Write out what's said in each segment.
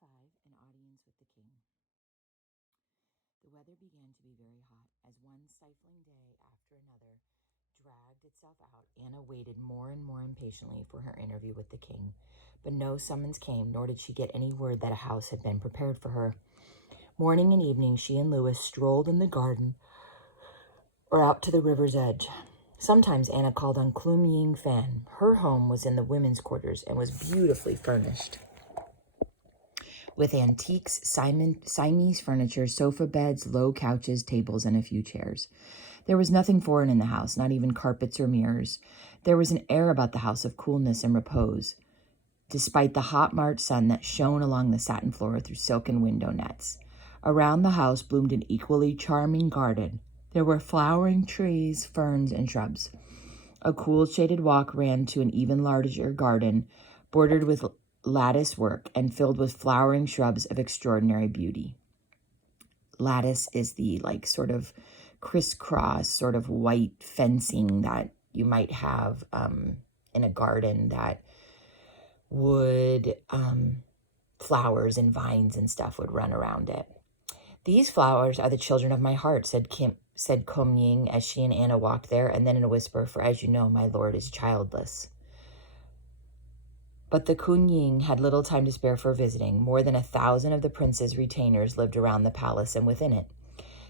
5, An Audience with the King. The weather began to be very hot as one stifling day after another dragged itself out. Anna waited more and more impatiently for her interview with the king, but no summons came, nor did she get any word that a house had been prepared for her. Morning and evening, she and Louis strolled in the garden or out to the river's edge. Sometimes Anna called on Klum Ying Fan. Her home was in the women's quarters and was beautifully furnished with antiques, Siamese furniture, sofa beds, low couches, tables, and a few chairs. There was nothing foreign in the house, not even carpets or mirrors. There was an air about the house of coolness and repose, despite the hot March sun that shone along the satin floor through silken window nets. Around the house bloomed an equally charming garden. There were flowering trees, ferns, and shrubs. A cool shaded walk ran to an even larger garden, bordered with lattice work and filled with flowering shrubs of extraordinary beauty. Lattice is the sort of crisscross sort of white fencing that you might have in a garden that would flowers and vines and stuff would run around it. These flowers are the children of my heart, said Kum Ying as she and Anna walked there, and then in a whisper, for as you know, my lord is childless. But the Kun Ying had little time to spare for visiting. More than 1,000 of the prince's retainers lived around the palace and within it.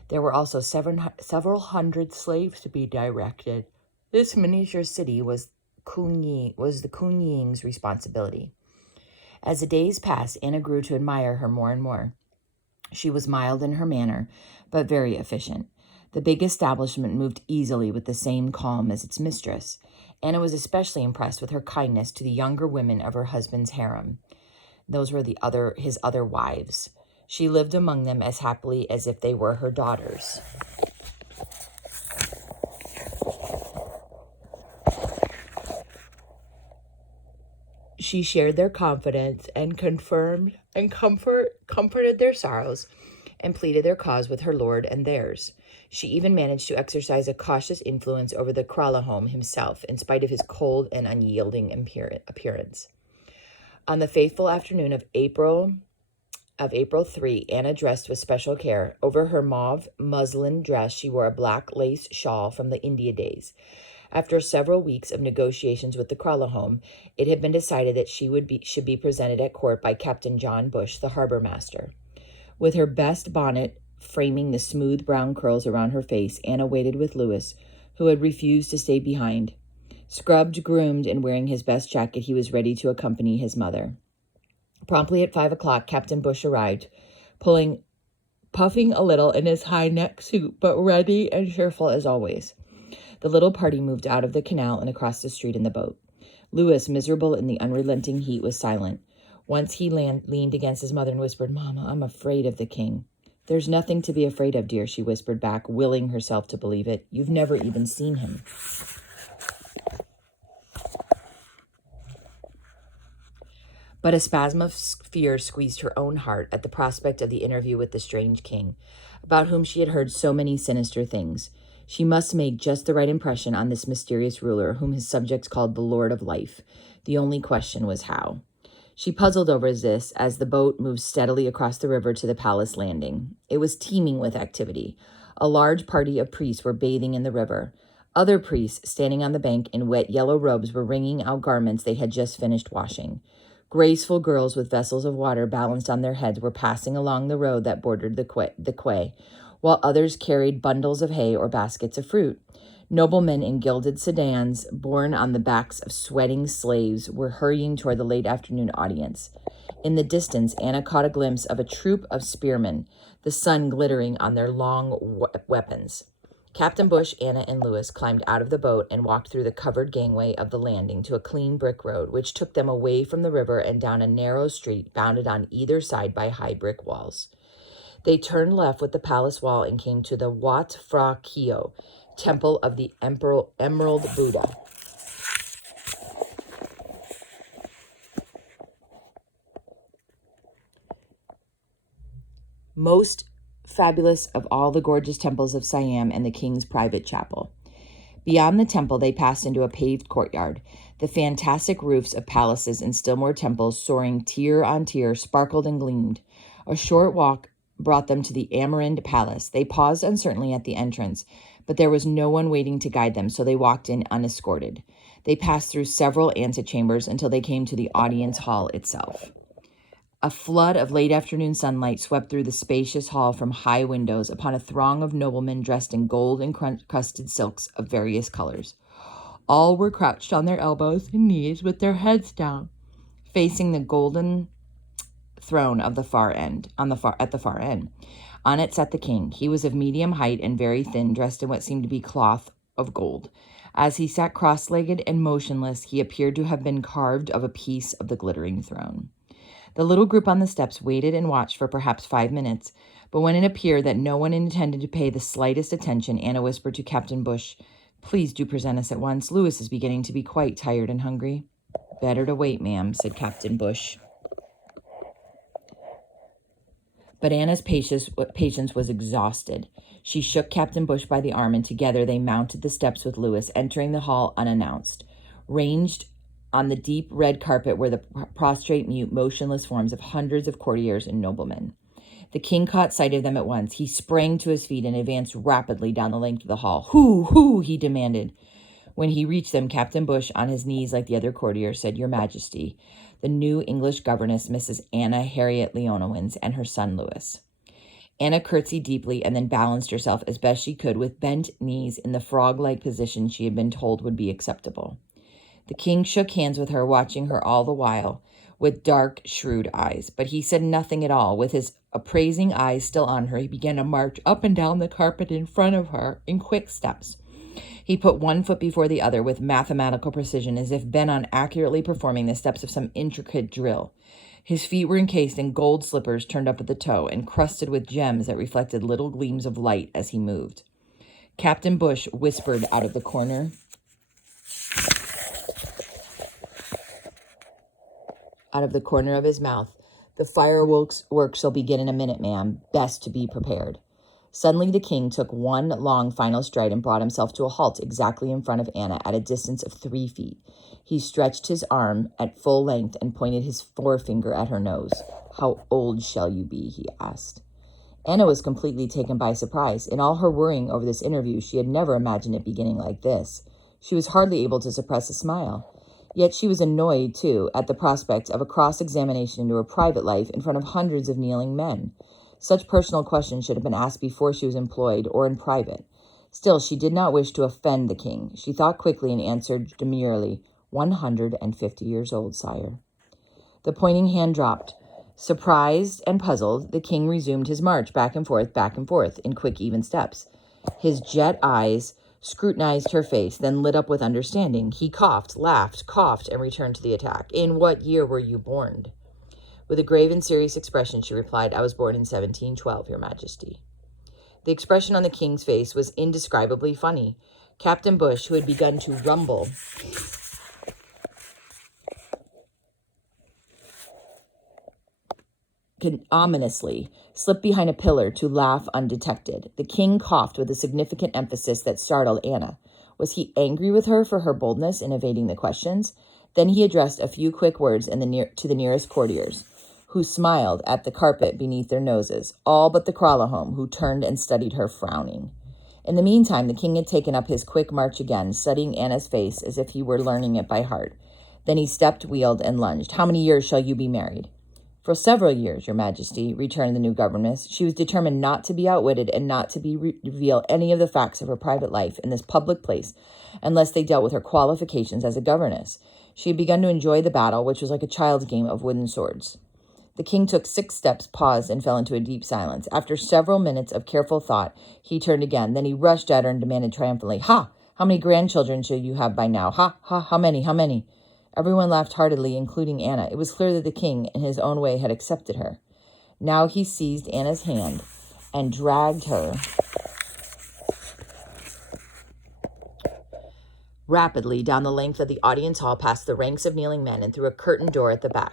There were also several hundred slaves to be directed. This miniature city was the Kun Ying's responsibility. As the days passed, Anna grew to admire her more and more. She was mild in her manner, but very efficient. The big establishment moved easily with the same calm as its mistress. Anna was especially impressed with her kindness to the younger women of her husband's harem. Those were his other wives. She lived among them as happily as if they were her daughters. She shared their confidence and comforted their sorrows and pleaded their cause with her lord and theirs. She even managed to exercise a cautious influence over the Kralahome himself, in spite of his cold and unyielding appearance. On the fateful afternoon of April 3, Anna dressed with special care. Over her mauve muslin dress, she wore a black lace shawl from the India days. After several weeks of negotiations with the Kralahome, it had been decided that she should be presented at court by Captain John Bush, the harbor master. With her best bonnet framing the smooth brown curls around her face, Anna waited with Louis, who had refused to stay behind. Scrubbed, groomed, and wearing his best jacket, he was ready to accompany his mother. Promptly at 5 o'clock, Captain Bush arrived, puffing a little in his high-neck suit, but ready and cheerful as always. The little party moved out of the canal and across the street in the boat. Louis, miserable in the unrelenting heat, was silent. Once he leaned against his mother and whispered, "Mama, I'm afraid of the king." "There's nothing to be afraid of, dear," she whispered back, willing herself to believe it. "You've never even seen him." But a spasm of fear squeezed her own heart at the prospect of the interview with the strange king, about whom she had heard so many sinister things. She must make just the right impression on this mysterious ruler, whom his subjects called the Lord of Life. The only question was how. She puzzled over this as the boat moved steadily across the river to the palace landing. It was teeming with activity. A large party of priests were bathing in the river. Other priests, standing on the bank in wet yellow robes, were wringing out garments they had just finished washing. Graceful girls with vessels of water balanced on their heads were passing along the road that bordered the quay, while others carried bundles of hay or baskets of fruit. Noblemen in gilded sedans, borne on the backs of sweating slaves, were hurrying toward the late afternoon audience. In the distance, Anna caught a glimpse of a troop of spearmen, the sun glittering on their long weapons. Captain Bush, Anna, and Louis climbed out of the boat and walked through the covered gangway of the landing to a clean brick road, which took them away from the river and down a narrow street bounded on either side by high brick walls. They turned left with the palace wall and came to the Wat Phra Kio, Temple of the Emerald Buddha. Most fabulous of all the gorgeous temples of Siam and the king's private chapel. Beyond the temple, they passed into a paved courtyard. The fantastic roofs of palaces and still more temples, soaring tier on tier, sparkled and gleamed. A short walk brought them to the Amarand Palace. They paused uncertainly at the entrance, but there was no one waiting to guide them, so they walked in unescorted. They passed through several antechambers until they came to the audience hall itself. A flood of late afternoon sunlight swept through the spacious hall from high windows upon a throng of noblemen dressed in gold-encrusted silks of various colors. All were crouched on their elbows and knees with their heads down, facing the golden throne of the far end, at the far end. On it sat the king. He was of medium height and very thin, dressed in what seemed to be cloth of gold. As he sat cross-legged and motionless, he appeared to have been carved of a piece of the glittering throne. The little group on the steps waited and watched for perhaps 5 minutes, but when it appeared that no one intended to pay the slightest attention, Anna whispered to Captain Bush, "Please do present us at once. Louis is beginning to be quite tired and hungry." "Better to wait, ma'am," said Captain Bush. But Anna's patience was exhausted. She shook Captain Bush by the arm, and together they mounted the steps with Louis, entering the hall unannounced. Ranged on the deep red carpet were the prostrate, mute, motionless forms of hundreds of courtiers and noblemen. The king caught sight of them at once. He sprang to his feet and advanced rapidly down the length of the hall. Who, he demanded. When he reached them, Captain Bush, on his knees like the other courtiers, said, "Your Majesty, the new English governess, Mrs. Anna Harriet Leonowens, and her son Louis." Anna curtsied deeply and then balanced herself as best she could with bent knees in the frog-like position she had been told would be acceptable. The king shook hands with her, watching her all the while with dark, shrewd eyes. But he said nothing at all. With his appraising eyes still on her, he began to march up and down the carpet in front of her in quick steps. He put one foot before the other with mathematical precision, as if bent on accurately performing the steps of some intricate drill. His feet were encased in gold slippers turned up at the toe, encrusted with gems that reflected little gleams of light as he moved. Captain Bush whispered out of the corner of his mouth, "The fireworks shall begin in a minute, ma'am. Best to be prepared." Suddenly the king took one long final stride and brought himself to a halt exactly in front of Anna at a distance of 3 feet. He stretched his arm at full length and pointed his forefinger at her nose. "How old shall you be?" he asked. Anna was completely taken by surprise. In all her worrying over this interview, she had never imagined it beginning like this. She was hardly able to suppress a smile. Yet she was annoyed, too, at the prospect of a cross-examination into her private life in front of hundreds of kneeling men. Such personal questions should have been asked before she was employed or in private. Still, she did not wish to offend the king. She thought quickly and answered demurely, 150 years old, sire." The pointing hand dropped. Surprised and puzzled, the king resumed his march back and forth, in quick, even steps. His jet eyes scrutinized her face, then lit up with understanding. He coughed, laughed, coughed, and returned to the attack. "In what year were you born?" With a grave and serious expression, she replied, "I was born in 1712, Your Majesty." The expression on the king's face was indescribably funny. Captain Bush, who had begun to rumble ominously, slipped behind a pillar to laugh undetected. The king coughed with a significant emphasis that startled Anna. Was he angry with her for her boldness in evading the questions? Then he addressed a few quick words to the nearest courtiers, who smiled at the carpet beneath their noses, all but the Kralahome, who turned and studied her, frowning. In the meantime, the king had taken up his quick march again, studying Anna's face as if he were learning it by heart. Then he stepped, wheeled, and lunged. "How many years shall you be married?" "For several years, Your Majesty," returned the new governess. She was determined not to be outwitted and not to reveal any of the facts of her private life in this public place unless they dealt with her qualifications as a governess. She had begun to enjoy the battle, which was like a child's game of wooden swords. The king took 6 steps, paused, and fell into a deep silence. After several minutes of careful thought, he turned again. Then he rushed at her and demanded triumphantly, "Ha! How many grandchildren should you have by now? Ha! Ha! How many? How many?" Everyone laughed heartily, including Anna. It was clear that the king, in his own way, had accepted her. Now he seized Anna's hand and dragged her rapidly down the length of the audience hall past the ranks of kneeling men and through a curtained door at the back.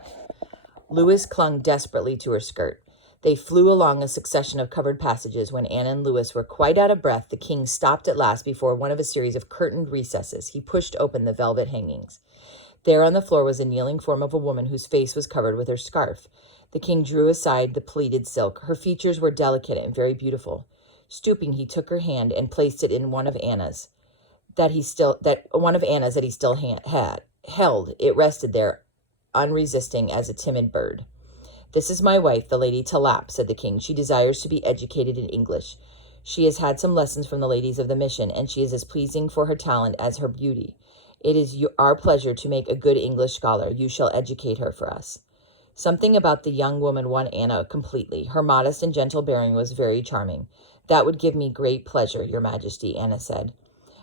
Louis clung desperately to her skirt. They flew along a succession of covered passages. When Anna and Louis were quite out of breath, the king stopped at last before one of a series of curtained recesses. He pushed open the velvet hangings. There on the floor was a kneeling form of a woman whose face was covered with her scarf. The king drew aside the pleated silk. Her features were delicate and very beautiful. Stooping, he took her hand and placed it in one of Anna's that he still had held. It rested there, unresisting as a timid bird. "This is my wife, the Lady Talap," said the king. "She desires to be educated in English. She has had some lessons from the ladies of the mission, and she is as pleasing for her talent as her beauty. It is our pleasure to make a good English scholar. You shall educate her for us." Something about the young woman won Anna completely. Her modest and gentle bearing was very charming. "That would give me great pleasure, Your Majesty," Anna said.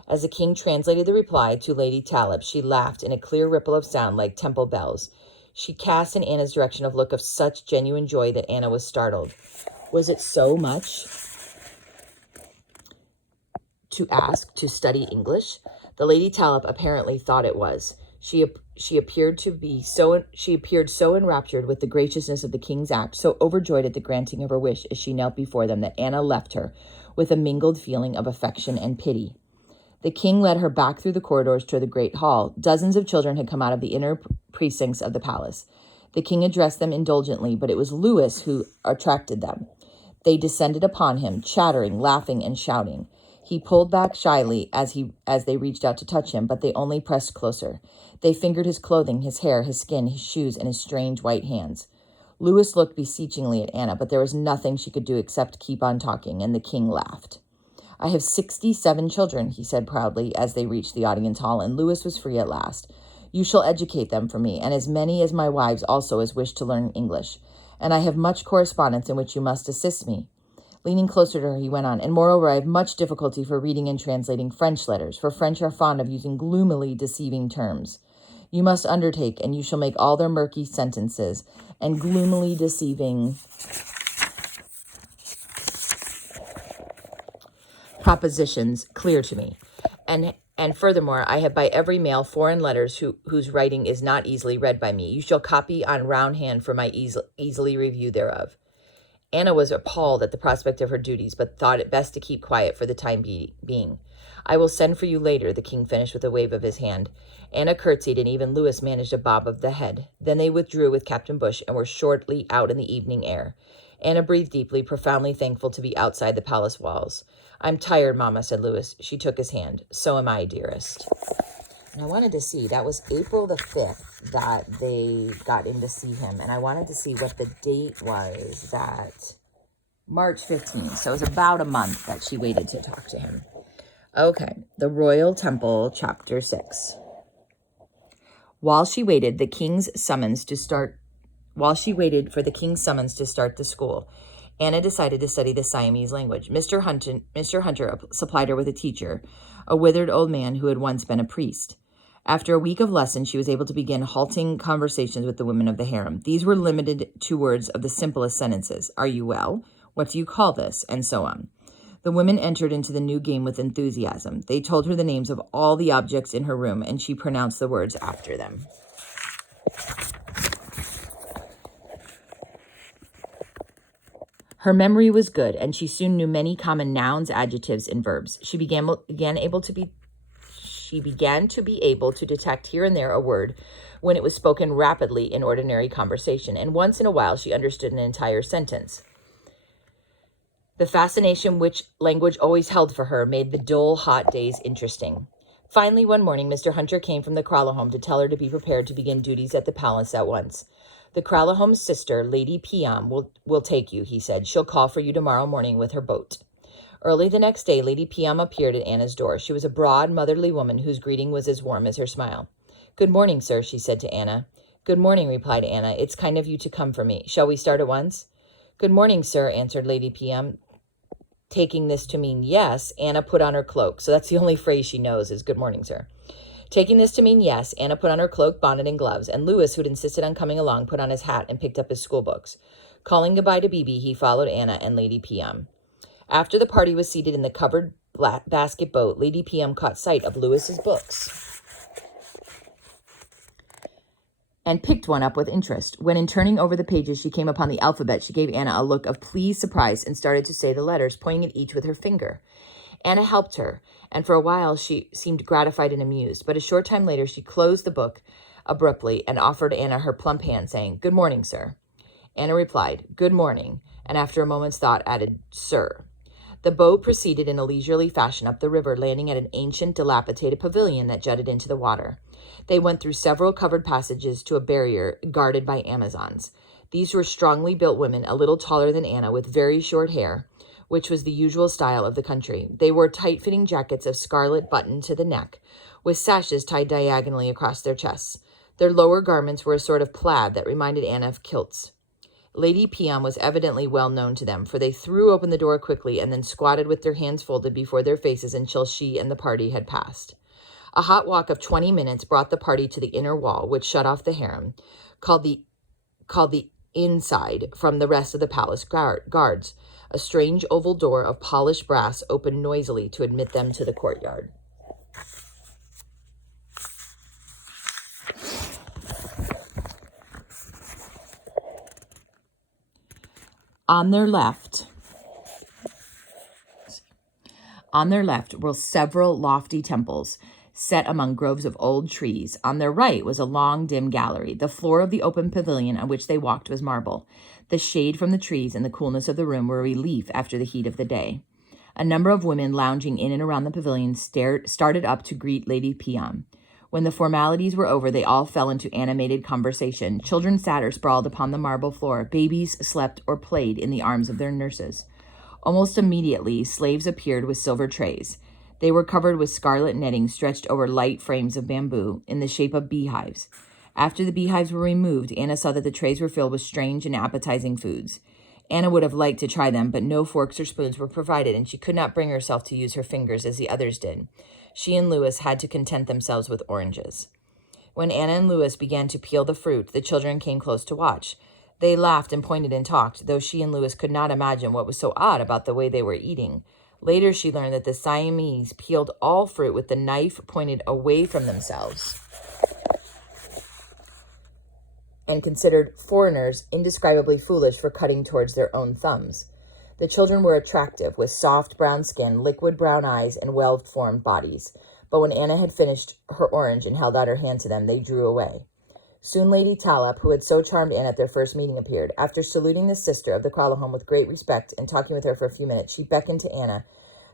As the king translated the reply to Lady Talap, she laughed in a clear ripple of sound like temple bells. She cast in Anna's direction a look of such genuine joy that Anna was startled. Was it so much to ask to study English? The Lady Talap apparently thought it was. She appeared so enraptured with the graciousness of the king's act, so overjoyed at the granting of her wish as she knelt before them, that Anna left her with a mingled feeling of affection and pity. The king led her back through the corridors to the great hall. Dozens of children had come out of the inner precincts of the palace. The king addressed them indulgently, but it was Louis who attracted them. They descended upon him, chattering, laughing, and shouting. He pulled back shyly as they reached out to touch him, but they only pressed closer. They fingered his clothing, his hair, his skin, his shoes, and his strange white hands. Louis looked beseechingly at Anna, but there was nothing she could do except keep on talking, and the king laughed. "I have 67 children," he said proudly as they reached the audience hall, and Louis was free at last. "You shall educate them for me, and as many as my wives also as wish to learn English. And I have much correspondence in which you must assist me." Leaning closer to her, he went on, "And moreover, I have much difficulty for reading and translating French letters, for French are fond of using gloomily deceiving terms. You must undertake, and you shall make all their murky sentences and gloomily deceiving propositions clear to me. And furthermore, I have by every mail foreign letters whose writing is not easily read by me. You shall copy on round hand for my easily review thereof." Anna was appalled at the prospect of her duties, but thought it best to keep quiet for the time being. "I will send for you later," the king finished with a wave of his hand. Anna curtsied, and even Louis managed a bob of the head. Then they withdrew with Captain Bush and were shortly out in the evening air. Anna breathed deeply, profoundly thankful to be outside the palace walls. "I'm tired, Mama," said Louis. She took his hand. "So am I, dearest." And I wanted to see, that was April the 5th that they got in to see him. And I wanted to see what the date was, that March 15th. So it was about a month that she waited to talk to him. Okay, the Royal Temple, Chapter 6. While she waited for the king's summons to start the school, Anna decided to study the Siamese language. Mr. Hunter supplied her with a teacher, a withered old man who had once been a priest. After a week of lessons, she was able to begin halting conversations with the women of the harem. These were limited to words of the simplest sentences. "Are you well? What do you call this?" And so on. The women entered into the new game with enthusiasm. They told her the names of all the objects in her room, and she pronounced the words after them. Her memory was good, and she soon knew many common nouns, adjectives, and verbs. She began to be able to detect here and there a word when it was spoken rapidly in ordinary conversation, and once in a while she understood an entire sentence. The fascination which language always held for her made the dull, hot days interesting. Finally, one morning, Mr. Hunter came from the Kralahome to tell her to be prepared to begin duties at the palace at once. "The Kralahome's sister, Lady Piam, will take you," he said. "She'll call for you tomorrow morning with her boat." Early the next day, Lady Piam appeared at Anna's door. She was a broad, motherly woman whose greeting was as warm as her smile. "Good morning, sir," she said to Anna. "Good morning," replied Anna. "It's kind of you to come for me. Shall we start at once?" "Good morning, sir," answered Lady Piam. Taking this to mean yes, Anna put on her cloak. So that's the only phrase she knows is "good morning, sir." Taking this to mean yes, Anna put on her cloak, bonnet, and gloves, and Louis, who'd insisted on coming along, put on his hat and picked up his school books. Calling goodbye to Bibi, he followed Anna and Lady Piam. After the party was seated in the covered basket boat, Lady Piam caught sight of Louis's books and picked one up with interest. When in turning over the pages she came upon the alphabet, she gave Anna a look of pleased surprise and started to say the letters, pointing at each with her finger. Anna helped her, and for a while she seemed gratified and amused, but a short time later she closed the book abruptly and offered Anna her plump hand, saying, "Good morning, sir." Anna replied, "Good morning," and after a moment's thought added, "Sir." The boat proceeded in a leisurely fashion up the river, landing at an ancient, dilapidated pavilion that jutted into the water. They went through several covered passages to a barrier guarded by Amazons. These were strongly built women, a little taller than Anna, with very short hair, which was the usual style of the country. They wore tight-fitting jackets of scarlet buttoned to the neck, with sashes tied diagonally across their chests. Their lower garments were a sort of plaid that reminded Anna of kilts. Lady Piam was evidently well known to them, for they threw open the door quickly and then squatted with their hands folded before their faces until she and the party had passed. A hot walk of 20 minutes brought the party to the inner wall, which shut off the harem, called the inside, from the rest of the palace guards. A strange oval door of polished brass opened noisily to admit them to the courtyard. On their left were several lofty temples set among groves of old trees. On their right was a long, dim gallery. The floor of the open pavilion on which they walked was marble. The shade from the trees and the coolness of the room were a relief after the heat of the day. A number of women lounging in and around the pavilion started up to greet Lady Piam. When the formalities were over, they all fell into animated conversation. Children sat or sprawled upon the marble floor. Babies slept or played in the arms of their nurses. Almost immediately, slaves appeared with silver trays. They were covered with scarlet netting stretched over light frames of bamboo in the shape of beehives. After the beehives were removed, Anna saw that the trays were filled with strange and appetizing foods. Anna would have liked to try them, but no forks or spoons were provided, and she could not bring herself to use her fingers as the others did. She and Louis had to content themselves with oranges. When Anna and Louis began to peel the fruit, the children came close to watch. They laughed and pointed and talked, though she and Louis could not imagine what was so odd about the way they were eating. Later, she learned that the Siamese peeled all fruit with the knife pointed away from themselves and considered foreigners indescribably foolish for cutting towards their own thumbs. The children were attractive, with soft brown skin, liquid brown eyes, and well-formed bodies. But when Anna had finished her orange and held out her hand to them, they drew away. Soon Lady Tallop, who had so charmed Anna at their first meeting, appeared. After saluting the sister of the Kralahome with great respect and talking with her for a few minutes, she beckoned to Anna,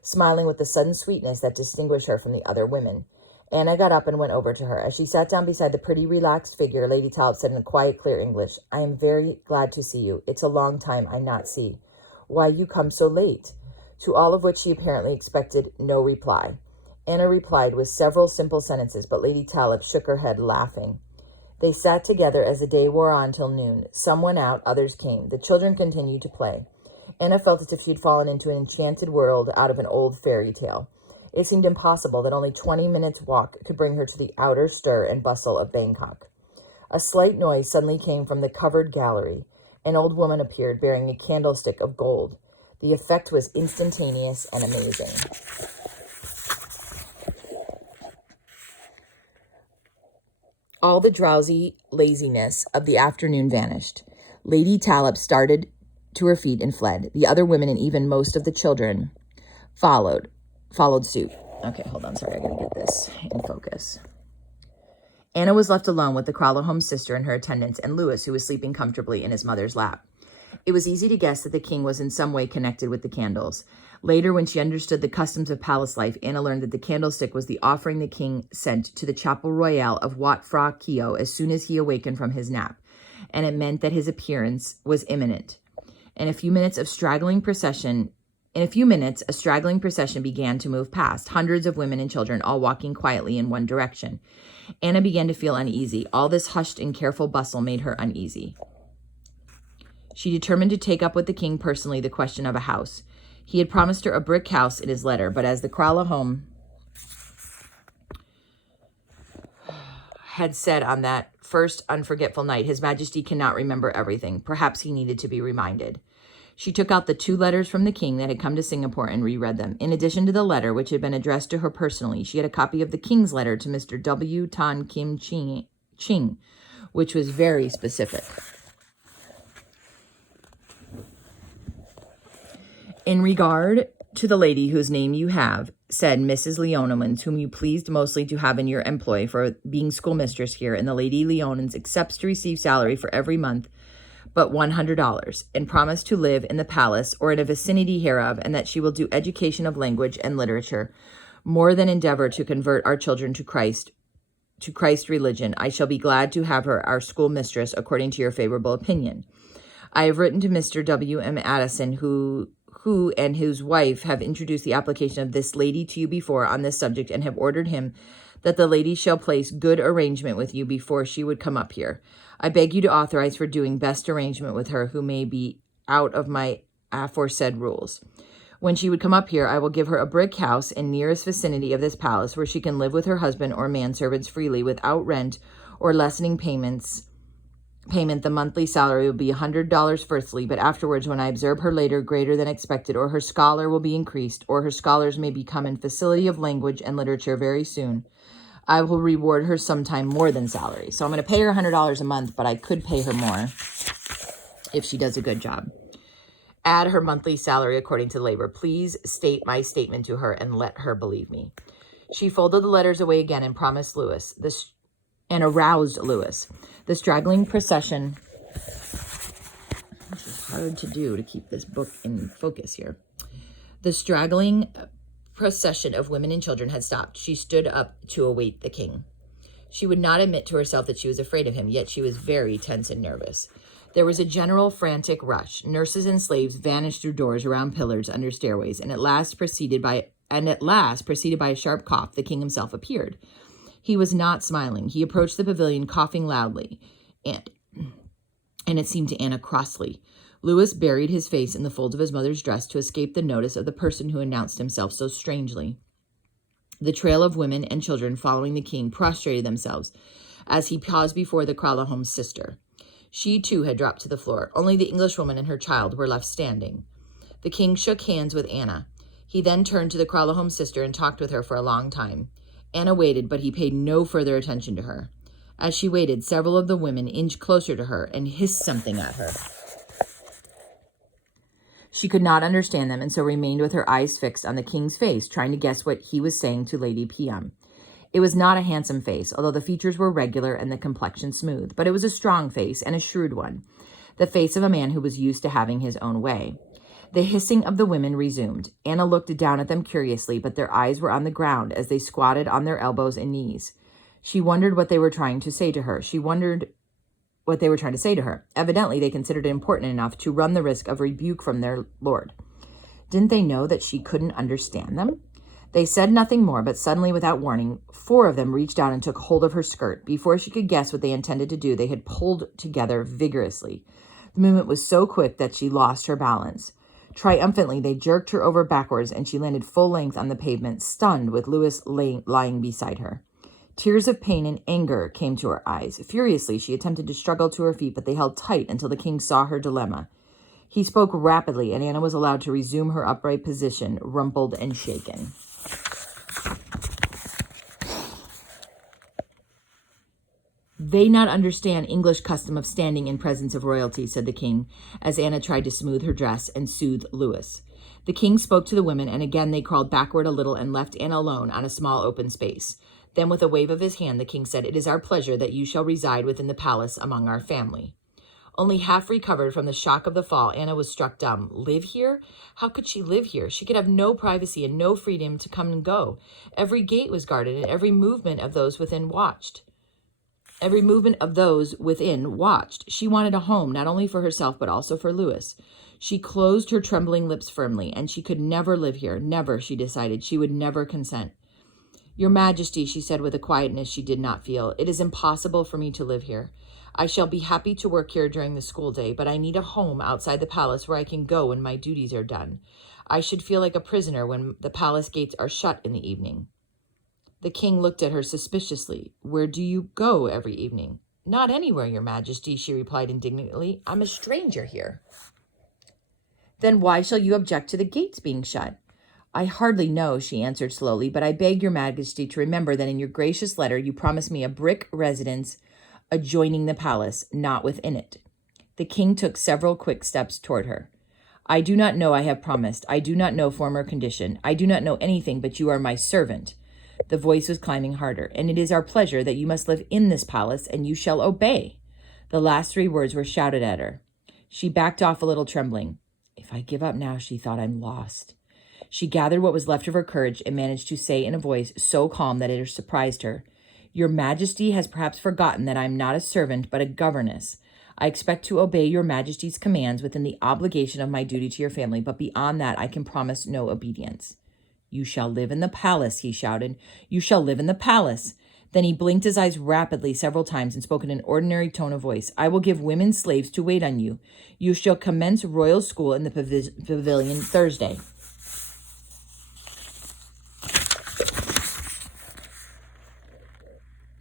smiling with the sudden sweetness that distinguished her from the other women. Anna got up and went over to her. As she sat down beside the pretty, relaxed figure, Lady Tallop said in quiet, clear English, "I am very glad to see you. It's a long time I not see. Why, you come so late?" To all of which she apparently expected no reply. Anna replied with several simple sentences, but Lady Tallop shook her head, laughing. They sat together as the day wore on till noon. Some went out, others came. The children continued to play. Anna felt as if she had fallen into an enchanted world out of an old fairy tale. It seemed impossible that only 20 minutes' walk could bring her to the outer stir and bustle of Bangkok. A slight noise suddenly came from the covered gallery. An old woman appeared bearing a candlestick of gold. The effect was instantaneous and amazing. All the drowsy laziness of the afternoon vanished. Lady Tallop started to her feet and fled. The other women and even most of the children followed suit. Okay, hold on. Sorry, I gotta get this in focus. Anna was left alone with the Kralahome sister and her attendants and Louis, who was sleeping comfortably in his mother's lap. It was easy to guess that the king was in some way connected with the candles. Later, when she understood the customs of palace life, Anna learned that the candlestick was the offering the king sent to the Chapel Royale of Wat Phra Keogh as soon as he awakened from his nap, and it meant that his appearance was imminent. In a few minutes, a straggling procession began to move past, hundreds of women and children all walking quietly in one direction. Anna began to feel uneasy. All this hushed and careful bustle made her uneasy. She determined to take up with the king personally the question of a house. He had promised her a brick house in his letter, but as the Kralahome had said on that first unforgetful night, His Majesty cannot remember everything. Perhaps he needed to be reminded. She took out the 2 letters from the king that had come to Singapore and reread them. In addition to the letter, which had been addressed to her personally, she had a copy of the king's letter to Mr. W. Tan Kim Ching, which was very specific. In regard to the lady whose name you have, said Mrs. Leonomans, whom you pleased mostly to have in your employ for being schoolmistress here, and the lady Leonomans accepts to receive salary for every month but $100, and promise to live in the palace or in a vicinity hereof, and that she will do education of language and literature, more than endeavor to convert our children to Christ's religion. I shall be glad to have her our schoolmistress according to your favorable opinion. I have written to Mr. W.M. Addison, who and whose wife have introduced the application of this lady to you before on this subject, and have ordered him that the lady shall place good arrangement with you before she would come up here. I beg you to authorize for doing best arrangement with her, who may be out of my aforesaid rules. When she would come up here, I will give her a brick house in nearest vicinity of this palace, where she can live with her husband or manservants freely, without rent or lessening payment. The monthly salary will be $100 firstly, but afterwards, when I observe her later greater than expected, or her scholar will be increased, or her scholars may become in facility of language and literature very soon, I will reward her sometime more than salary. So I'm going to pay her $100 a month, but I could pay her more if she does a good job. Add her monthly salary according to labor. Please state my statement to her and let her believe me. She folded the letters away again and promised Lewis this, and aroused Lewis. The straggling procession, which is hard to do to keep this book in focus here. The straggling procession of women and children had stopped. She stood up to await the king. She would not admit to herself that she was afraid of him, yet she was very tense and nervous. There was a general frantic rush. Nurses and slaves vanished through doors, around pillars, under stairways, and at last, preceded by a sharp cough, the king himself appeared. He was not smiling. He approached the pavilion, coughing loudly, and it seemed to Anna crossly. Lewis buried his face in the folds of his mother's dress to escape the notice of the person who announced himself so strangely. The trail of women and children following the king prostrated themselves as he paused before the Kralahome sister. She, too, had dropped to the floor. Only the Englishwoman and her child were left standing. The king shook hands with Anna. He then turned to the Kralahome sister and talked with her for a long time. Anna waited, but he paid no further attention to her. As she waited, several of the women inched closer to her and hissed something at her. She could not understand them, and so remained with her eyes fixed on the king's face, trying to guess what he was saying to Lady Piam. It was not a handsome face, although the features were regular and the complexion smooth, but it was a strong face and a shrewd one, the face of a man who was used to having his own way. The hissing of the women resumed. Anna looked down at them curiously, but their eyes were on the ground as they squatted on their elbows and knees. She wondered what they were trying to say to her. Evidently, they considered it important enough to run the risk of rebuke from their lord. Didn't they know that she couldn't understand them? They said nothing more, but suddenly, without warning, 4 of them reached down and took hold of her skirt. Before she could guess what they intended to do, they had pulled together vigorously. The movement was so quick that she lost her balance. Triumphantly, they jerked her over backwards, and she landed full length on the pavement, stunned, with Lewis lying beside her. Tears of pain and anger came to her eyes. Furiously, she attempted to struggle to her feet, but they held tight until the king saw her dilemma. He spoke rapidly, and Anna was allowed to resume her upright position, rumpled and shaken. They not understand English custom of standing in presence of royalty, said the king, as Anna tried to smooth her dress and soothe Lewis. The king spoke to the women, and again they crawled backward a little and left Anna alone on a small open space. Then, with a wave of his hand, the king said, "It is our pleasure that you shall reside within the palace among our family." Only half recovered from the shock of the fall, Anna was struck dumb. Live here? How could she live here? She could have no privacy and no freedom to come and go. Every gate was guarded, and every movement of those within watched. She wanted a home, not only for herself, but also for Lewis. She closed her trembling lips firmly, and she could never live here. Never, she decided. She would never consent. "Your Majesty," she said with a quietness she did not feel, "it is impossible for me to live here. I shall be happy to work here during the school day, but I need a home outside the palace where I can go when my duties are done. I should feel like a prisoner when the palace gates are shut in the evening." The king looked at her suspiciously. "Where do you go every evening?" "Not anywhere, Your Majesty," she replied indignantly. "I'm a stranger here." "Then why shall you object to the gates being shut?" "I hardly know," she answered slowly, "but I beg Your Majesty to remember that in your gracious letter you promised me a brick residence adjoining the palace, not within it. The king took several quick steps toward her. I do not know I have promised. I do not know former condition. I do not know anything, but you are my servant. The voice was climbing harder. And it is our pleasure that you must live in this palace, and you shall obey. The last 3 words were shouted at her. She backed off a little, trembling. If I give up now, she thought, I'm lost. She gathered what was left of her courage and managed to say in a voice so calm that it surprised her, Your Majesty has perhaps forgotten that I am not a servant, but a governess. I expect to obey your Majesty's commands within the obligation of my duty to your family, but beyond that I can promise no obedience. You shall live in the palace, he shouted. You shall live in the palace. Then he blinked his eyes rapidly several times and spoke in an ordinary tone of voice. I will give women slaves to wait on you. You shall commence royal school in the pavilion Thursday.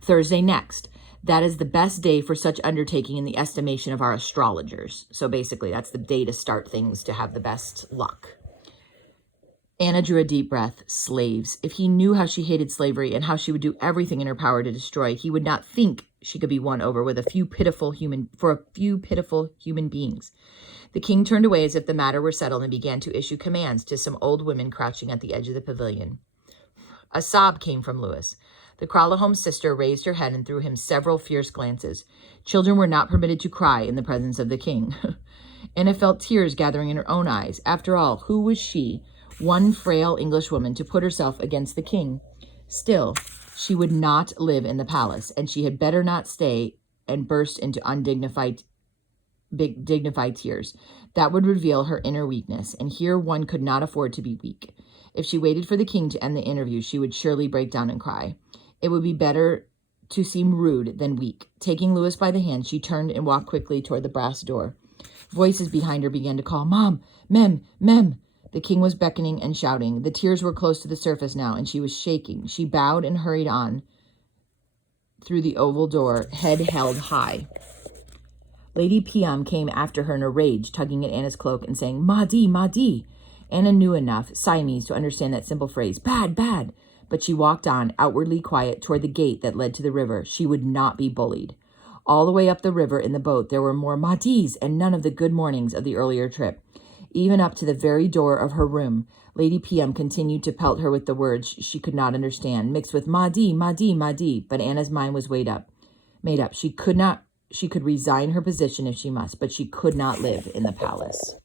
Thursday next. That is the best day for such undertaking in the estimation of our astrologers. So basically, that's the day to start things to have the best luck. Anna drew a deep breath. Slaves. If he knew how she hated slavery and how she would do everything in her power to destroy, he would not think she could be won over with a few pitiful human beings. The king turned away as if the matter were settled and began to issue commands to some old women crouching at the edge of the pavilion. A sob came from Louis. The Kralahome sister raised her head and threw him several fierce glances. Children were not permitted to cry in the presence of the king. Anna felt tears gathering in her own eyes. After all, who was she, one frail Englishwoman, to put herself against the king? Still, she would not live in the palace, and she had better not stay and burst into dignified tears. That would reveal her inner weakness, and here one could not afford to be weak. If she waited for the king to end the interview, she would surely break down and cry. It would be better to seem rude than weak. Taking Louis by the hand, she turned and walked quickly toward the brass door. Voices behind her began to call, Mom, Mem, Mem. The king was beckoning and shouting. The tears were close to the surface now, and she was shaking. She bowed and hurried on through the oval door, head held high. Lady Piam came after her in a rage, tugging at Anna's cloak and saying, Mahdi, Mahdi. Anna knew enough, Siamese, to understand that simple phrase, bad, bad. But she walked on, outwardly quiet, toward the gate that led to the river. She would not be bullied. All the way up the river in the boat, there were more Mahdis and none of the good mornings of the earlier trip. Even up to the very door of her room, Lady Piam continued to pelt her with the words she could not understand, mixed with Mahdi, Mahdi, Mahdi. But Anna's mind was made up. She could resign her position if she must, but she could not live in the palace.